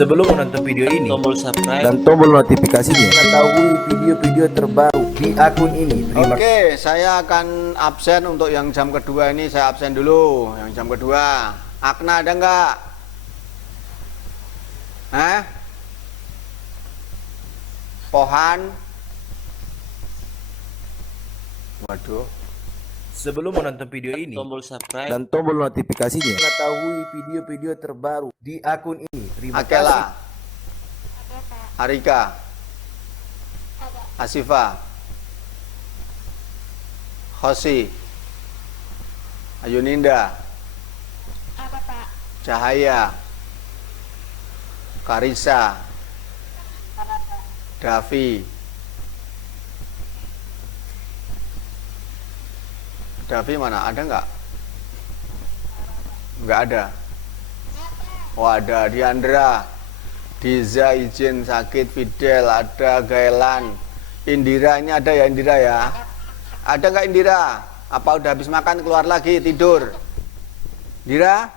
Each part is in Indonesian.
Sebelum menonton video ini, tombol subscribe dan tombol notifikasinya, mengetahui video-video terbaru di akun ini. Oke, saya akan absen untuk yang jam kedua ini. Saya absen dulu. Yang jam kedua, Akna ada nggak? Pohan? Waduh. Sebelum menonton video ini, tombol subscribe dan tombol notifikasinya, mengetahui video-video terbaru di akun ini. Terima kasih. Akela, Harika, Asifa, Khosi, Ayuninda, Cahaya, Karisa, Davi mana? Ada nggak? Nggak ada. Oh ada. Diandra, Diza, izin sakit, Fidel, ada Gailan, Indira. Ini ada ya Indira ya? Ada nggak Indira? Apa udah habis makan keluar lagi tidur? Indira?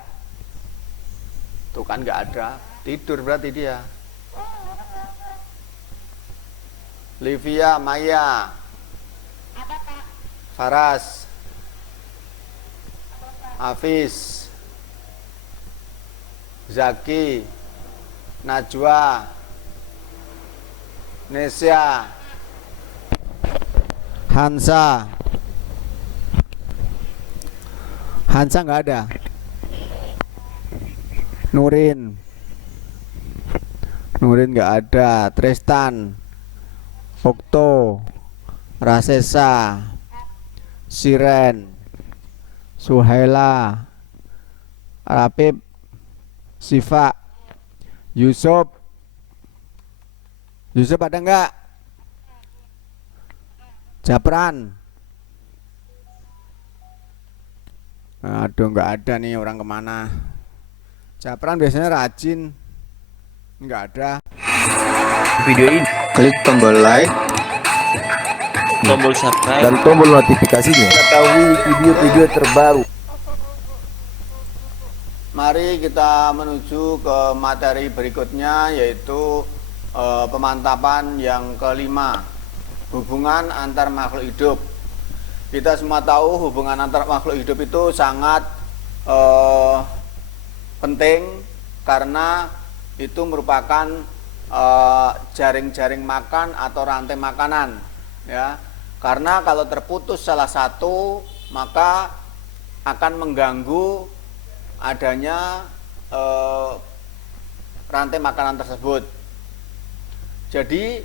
Tuh kan nggak ada. Tidur berarti dia. Livia, Maya, Faras, Hafiz, Zaki, Najwa, Nesya, Hansa. Hansa nggak ada. Nurin nggak ada. Tristan, Okto, Rasesa, Siren, Suhaila, Rapip, Siva, Yusuf ada nggak? Japran. Aduh nggak ada nih, orang kemana? Japran biasanya rajin. Nggak ada. Video ini, Klik tombol like, tombol subscribe dan tombol notifikasinya, mengetahui video-video terbaru. Mari kita menuju ke materi berikutnya, yaitu pemantapan yang kelima, hubungan antar makhluk hidup. Kita semua tahu hubungan antar makhluk hidup itu sangat penting karena itu merupakan jaring-jaring makan atau rantai makanan, ya. Karena kalau terputus salah satu, maka akan mengganggu adanya rantai makanan tersebut. Jadi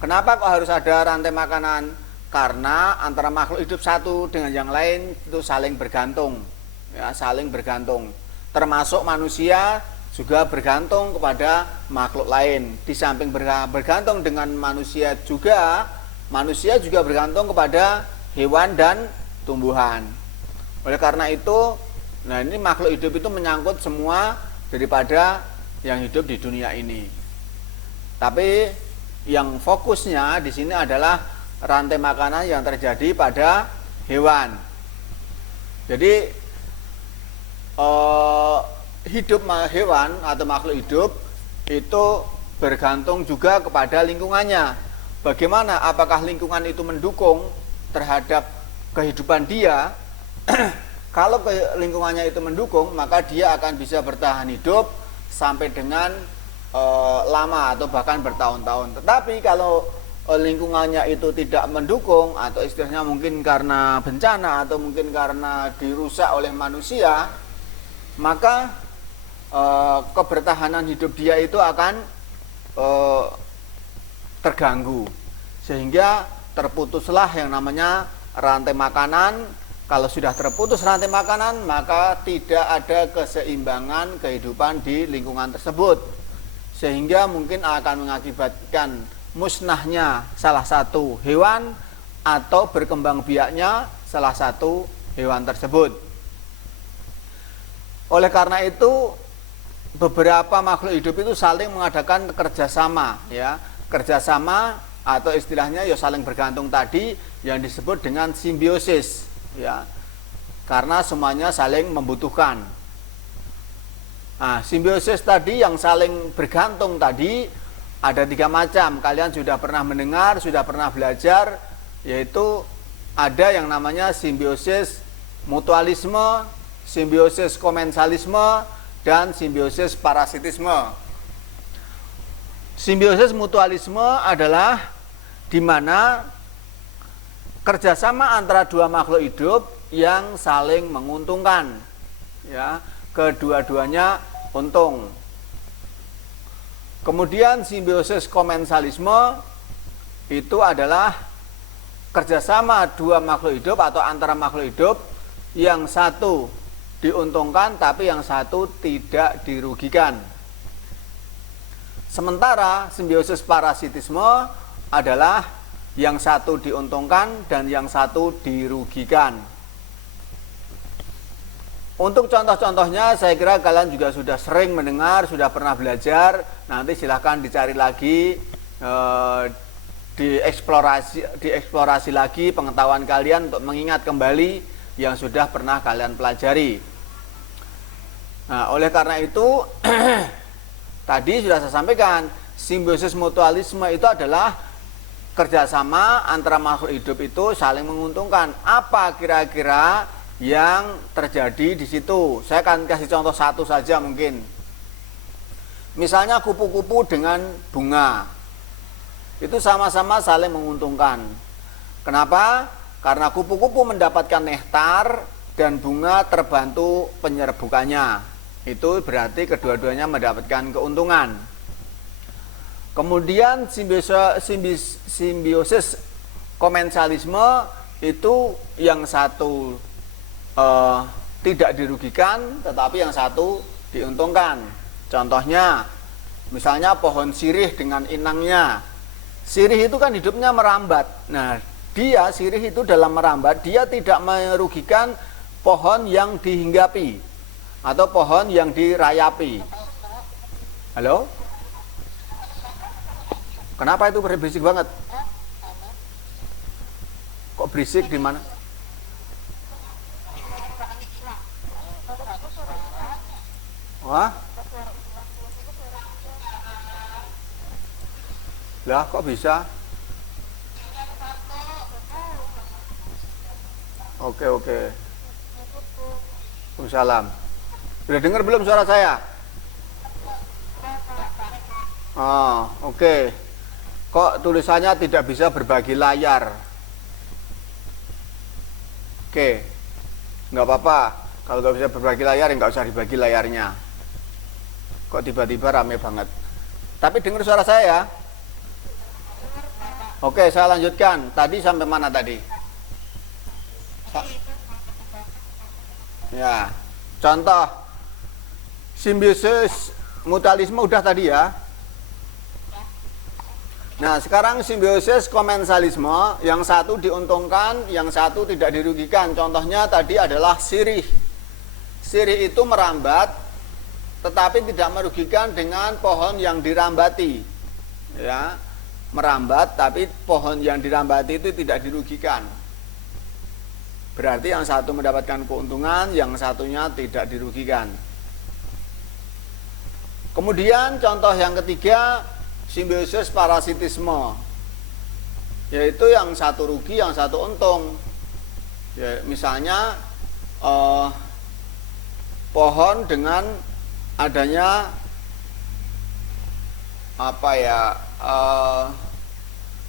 kenapa kok harus ada rantai makanan? Karena antara makhluk hidup satu dengan yang lain itu saling bergantung, ya, saling bergantung. Termasuk manusia juga bergantung kepada makhluk lain. Di samping bergantung dengan manusia juga bergantung kepada hewan dan tumbuhan. Oleh karena itu, nah ini makhluk hidup itu menyangkut semua daripada yang hidup di dunia ini. Tapi yang fokusnya di sini adalah rantai makanan yang terjadi pada hewan. Jadi hidup hewan atau makhluk hidup itu bergantung juga kepada lingkungannya. Bagaimana? Apakah lingkungan itu mendukung terhadap kehidupan dia? Kalau lingkungannya itu mendukung, maka dia akan bisa bertahan hidup sampai dengan lama atau bahkan bertahun-tahun. Tetapi kalau lingkungannya itu tidak mendukung, atau istilahnya mungkin karena bencana atau mungkin karena dirusak oleh manusia, maka kebertahanan hidup dia itu akan terganggu, sehingga terputuslah yang namanya rantai makanan. Kalau sudah terputus rantai makanan, maka tidak ada keseimbangan kehidupan di lingkungan tersebut, sehingga mungkin akan mengakibatkan musnahnya salah satu hewan atau berkembang biaknya salah satu hewan tersebut. Oleh karena itu, beberapa makhluk hidup itu saling mengadakan kerjasama, ya, kerjasama atau istilahnya ya saling bergantung tadi yang disebut dengan simbiosis, ya, karena semuanya saling membutuhkan. Nah, simbiosis tadi yang saling bergantung tadi ada 3 macam. Kalian sudah pernah mendengar, sudah pernah belajar, yaitu ada yang namanya simbiosis mutualisme, simbiosis komensalisme, dan simbiosis parasitisme. Simbiosis mutualisme adalah di mana kerjasama antara dua makhluk hidup yang saling menguntungkan, ya, kedua-duanya untung. Kemudian simbiosis komensalisme itu adalah kerjasama dua makhluk hidup atau antara makhluk hidup yang satu diuntungkan tapi yang satu tidak dirugikan. Sementara simbiosis parasitisme adalah yang satu diuntungkan dan yang satu dirugikan. Untuk contoh-contohnya saya kira kalian juga sudah sering mendengar, sudah pernah belajar. Nanti silahkan dicari lagi, dieksplorasi lagi pengetahuan kalian untuk mengingat kembali yang sudah pernah kalian pelajari. Nah, oleh karena itu tadi sudah saya sampaikan, simbiosis mutualisme itu adalah kerjasama antara makhluk hidup itu saling menguntungkan. Apa kira-kira yang terjadi di situ? Saya akan kasih contoh satu saja mungkin. Misalnya kupu-kupu dengan bunga. Itu sama-sama saling menguntungkan. Kenapa? Karena kupu-kupu mendapatkan nektar dan bunga terbantu penyerbukannya. Itu berarti kedua-duanya mendapatkan keuntungan. Kemudian simbiosis komensalisme itu yang satu tidak dirugikan tetapi yang satu diuntungkan. Contohnya misalnya pohon sirih dengan inangnya. Sirih itu kan hidupnya merambat. Nah, sirih itu dalam merambat dia tidak merugikan pohon yang dihinggapi atau pohon yang dirayapi. Halo? Kenapa itu berisik banget? Kok berisik di mana? Wah? Lah kok bisa? Oke. Waalaikumsalam. Sudah dengar belum suara saya? Oh, oke. Kok tulisannya tidak bisa berbagi layar? Oke, nggak apa-apa. Kalau nggak bisa berbagi layar, ya nggak usah dibagi layarnya. Kok tiba-tiba rame banget? Tapi dengar suara saya ya? Oke, saya lanjutkan. Tadi sampai mana tadi? Ya, contoh simbiosis mutualisme udah tadi ya. Nah, sekarang simbiosis komensalisme, yang satu diuntungkan, yang satu tidak dirugikan. Contohnya tadi adalah sirih. Sirih itu merambat tetapi tidak merugikan dengan pohon yang dirambati. Ya, merambat tapi pohon yang dirambati itu tidak dirugikan. Berarti yang satu mendapatkan keuntungan, yang satunya tidak dirugikan. Kemudian contoh yang ketiga, simbiosis parasitisme, yaitu yang satu rugi, yang satu untung. Ya, misalnya pohon dengan adanya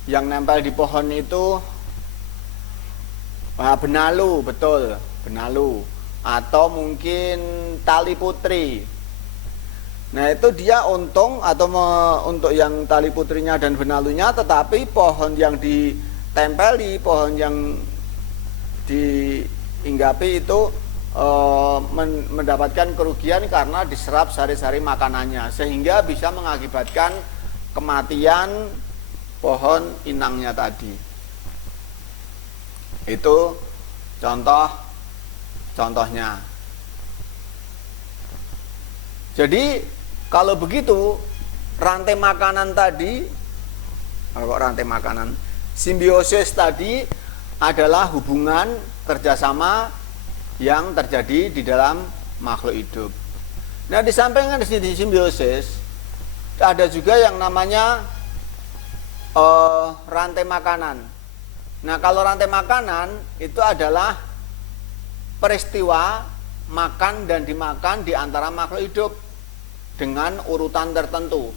yang nempel di pohon itu benalu, betul, benalu, atau mungkin tali putri. Nah, itu dia untung atau untuk yang tali putrinya dan benalunya, tetapi pohon yang ditempeli, pohon yang dihinggapi itu mendapatkan kerugian karena diserap sari-sari makanannya, sehingga bisa mengakibatkan kematian pohon inangnya tadi. Itu contohnya. Jadi kalau begitu rantai makanan tadi, simbiosis tadi adalah hubungan kerjasama yang terjadi di dalam makhluk hidup. Nah, di samping di sini simbiosis, ada juga yang namanya rantai makanan. Nah, kalau rantai makanan itu adalah peristiwa makan dan dimakan di antara makhluk hidup dengan urutan tertentu.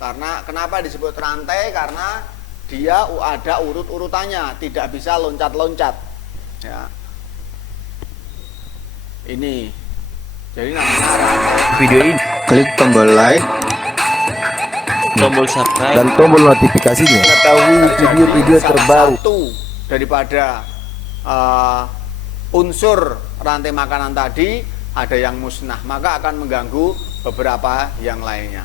Karena kenapa disebut rantai? Karena dia ada urut-urutannya, tidak bisa loncat-loncat. Ya. Ini. Jadi namanya rantai. Video ini Klik tombol like tombol subscribe, dan tombol notifikasinya. Mengetahui video-video terbaru. Satu daripada unsur rantai makanan tadi ada yang musnah, maka akan mengganggu beberapa yang lainnya.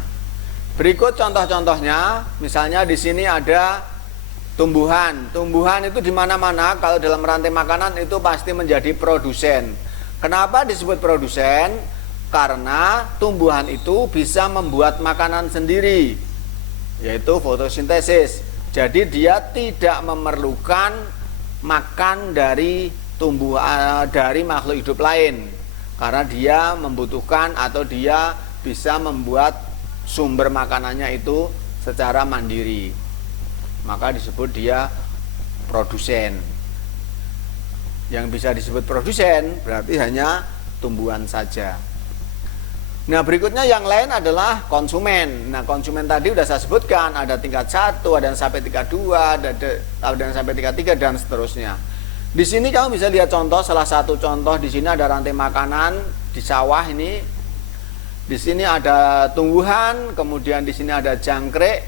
Berikut contoh-contohnya, misalnya di sini ada tumbuhan. Tumbuhan itu di mana-mana kalau dalam rantai makanan itu pasti menjadi produsen. Kenapa disebut produsen? Karena tumbuhan itu bisa membuat makanan sendiri, yaitu fotosintesis. Jadi dia tidak memerlukan makan dari dari makhluk hidup lain, karena dia membutuhkan atau dia bisa membuat sumber makanannya itu secara mandiri. Maka disebut dia produsen. Yang bisa disebut produsen berarti hanya tumbuhan saja. Nah, berikutnya yang lain adalah konsumen. Nah, konsumen tadi sudah saya sebutkan, ada tingkat 1, ada yang sampai tingkat 2, ada yang sampai tingkat 3 dan seterusnya. Di sini kamu bisa lihat contoh, salah satu contoh di sini ada rantai makanan di sawah ini. Di sini ada tumbuhan, kemudian di sini ada jangkrik.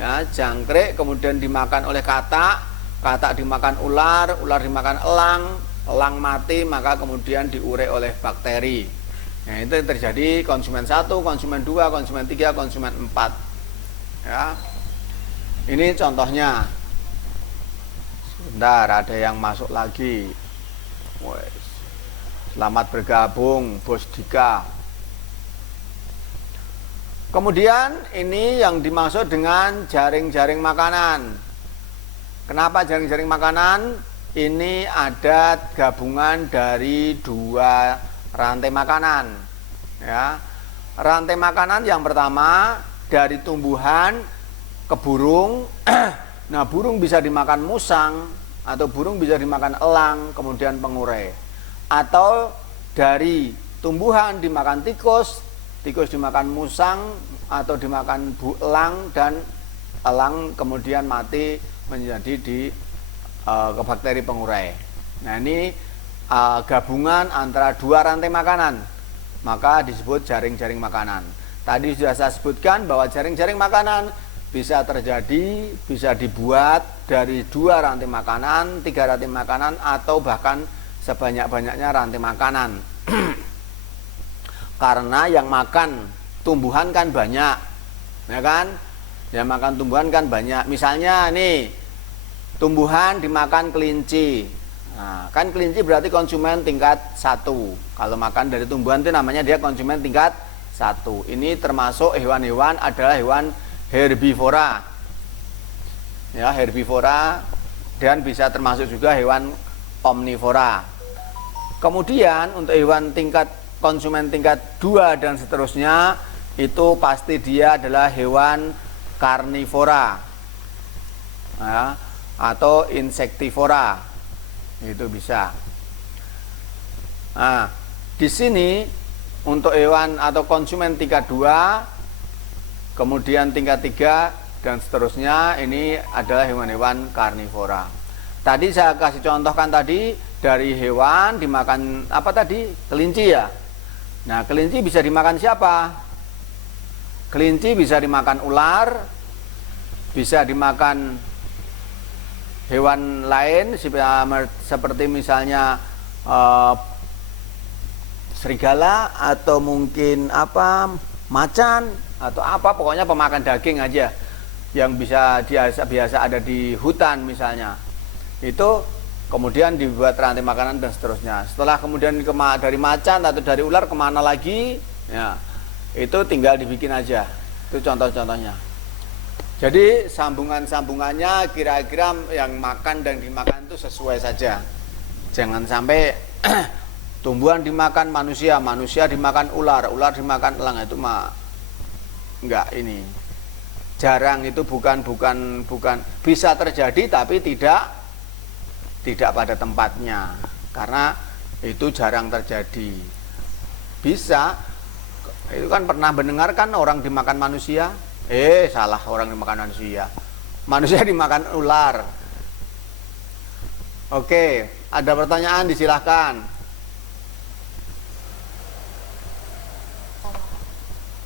Ya, jangkrik kemudian dimakan oleh katak, katak dimakan ular, ular dimakan elang, elang mati maka kemudian diurai oleh bakteri. Nah, itu yang terjadi konsumen 1, konsumen 2, konsumen 3, konsumen 4. Ya. Ini contohnya. Sebentar, ada yang masuk lagi. Wes. Selamat bergabung, Bos Dika. Kemudian ini yang dimaksud dengan jaring-jaring makanan. Kenapa jaring-jaring makanan? Ini ada gabungan dari 2 rantai makanan. Ya. Rantai makanan yang pertama dari tumbuhan ke burung. Nah, burung bisa dimakan musang atau burung bisa dimakan elang, kemudian pengurai. Atau dari tumbuhan dimakan tikus, tikus dimakan musang atau dimakan elang dan elang kemudian mati menjadi ke bakteri pengurai. Nah, ini gabungan antara 2 rantai makanan, maka disebut jaring-jaring makanan. Tadi sudah saya sebutkan bahwa jaring-jaring makanan bisa terjadi, bisa dibuat dari 2 rantai makanan, 3 rantai makanan, atau bahkan sebanyak-banyaknya rantai makanan. Karena yang makan tumbuhan kan banyak, ya kan? Yang makan tumbuhan kan banyak. Misalnya nih, tumbuhan dimakan kelinci. Nah, kan kelinci berarti konsumen tingkat 1. Kalau makan dari tumbuhan itu namanya dia konsumen tingkat 1. Ini termasuk hewan-hewan adalah hewan herbivora. Ya, herbivora, dan bisa termasuk juga hewan omnivora. Kemudian untuk hewan tingkat konsumen tingkat 2 dan seterusnya itu pasti dia adalah hewan karnivora. Ya, atau insektivora, itu bisa. Nah, di sini untuk hewan atau konsumen tingkat 2, kemudian tingkat 3 dan seterusnya, ini adalah hewan-hewan karnivora. Tadi saya kasih contohkan tadi dari hewan dimakan apa tadi? Kelinci ya. Nah, kelinci bisa dimakan siapa? Kelinci bisa dimakan ular, bisa dimakan hewan lain seperti misalnya serigala atau mungkin macan atau pokoknya pemakan daging aja yang bisa biasa ada di hutan misalnya. Itu kemudian dibuat rantai makanan dan seterusnya. Setelah kemudian dari macan atau dari ular kemana lagi, ya itu tinggal dibikin aja. Itu contoh-contohnya. Jadi sambungan-sambungannya kira-kira yang makan dan dimakan itu sesuai saja. Jangan sampai tumbuhan dimakan manusia, manusia dimakan ular, ular dimakan elang, itu mah enggak ini. Jarang, itu bukan bisa terjadi tapi tidak pada tempatnya. Karena itu jarang terjadi. Bisa, itu kan pernah mendengarkan orang dimakan manusia? Salah, orang dimakan manusia. Manusia dimakan ular. Oke, ada pertanyaan, disilahkan.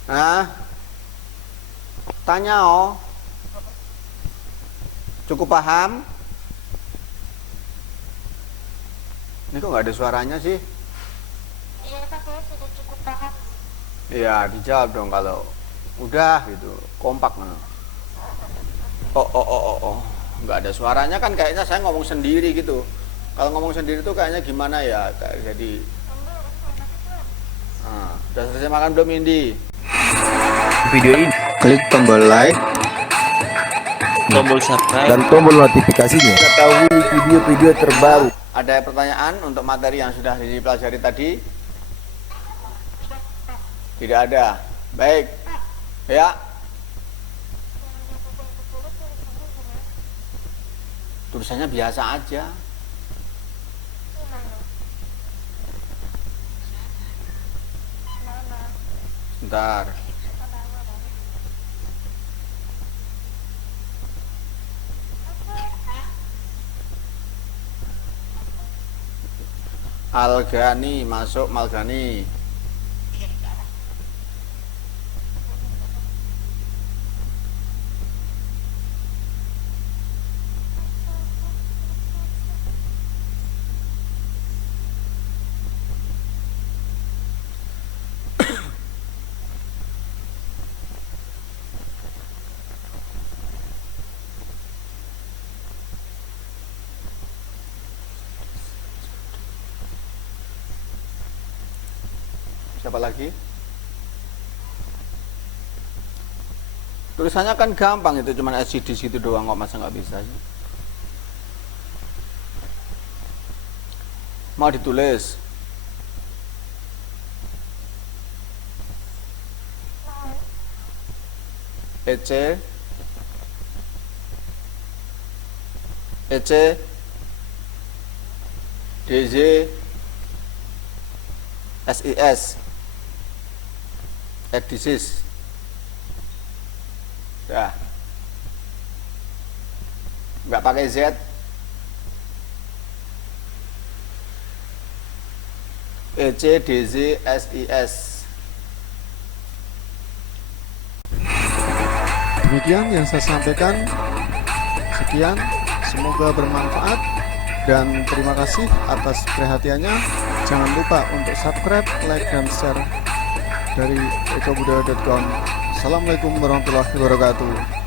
Nah, tanya cukup paham? Ini kok nggak ada suaranya sih? Iya Pak, saya sudah cukup paham. Iya, dijawab dong kalau udah gitu, kompak. Nggak ada suaranya kan, kayaknya saya ngomong sendiri gitu. Kalau ngomong sendiri tuh kayaknya gimana ya? Jadi, udah selesai makan belum, Indi? Video ini Klik tombol like Tombol subscribe. dan tombol notifikasinya. Ketahui video-video terbaru. Ada pertanyaan untuk materi yang sudah dipelajari tadi? Tidak ada. Baik. Ya. Tulisannya biasa aja. Sebentar. Algani, masuk Malgani. Siapa lagi? Tulisannya kan gampang, itu cuman SCD situ doang kok, masa nggak bisa sih? Mau ditulis? EC DZ SIS Edisis. Ya. Nggak pakai Z. ECDZ SIS. Demikian yang saya sampaikan. Sekian, semoga bermanfaat dan terima kasih atas perhatiannya. Jangan lupa untuk subscribe, like, dan share dari ekobudaya.com. Assalamualaikum warahmatullahi wabarakatuh.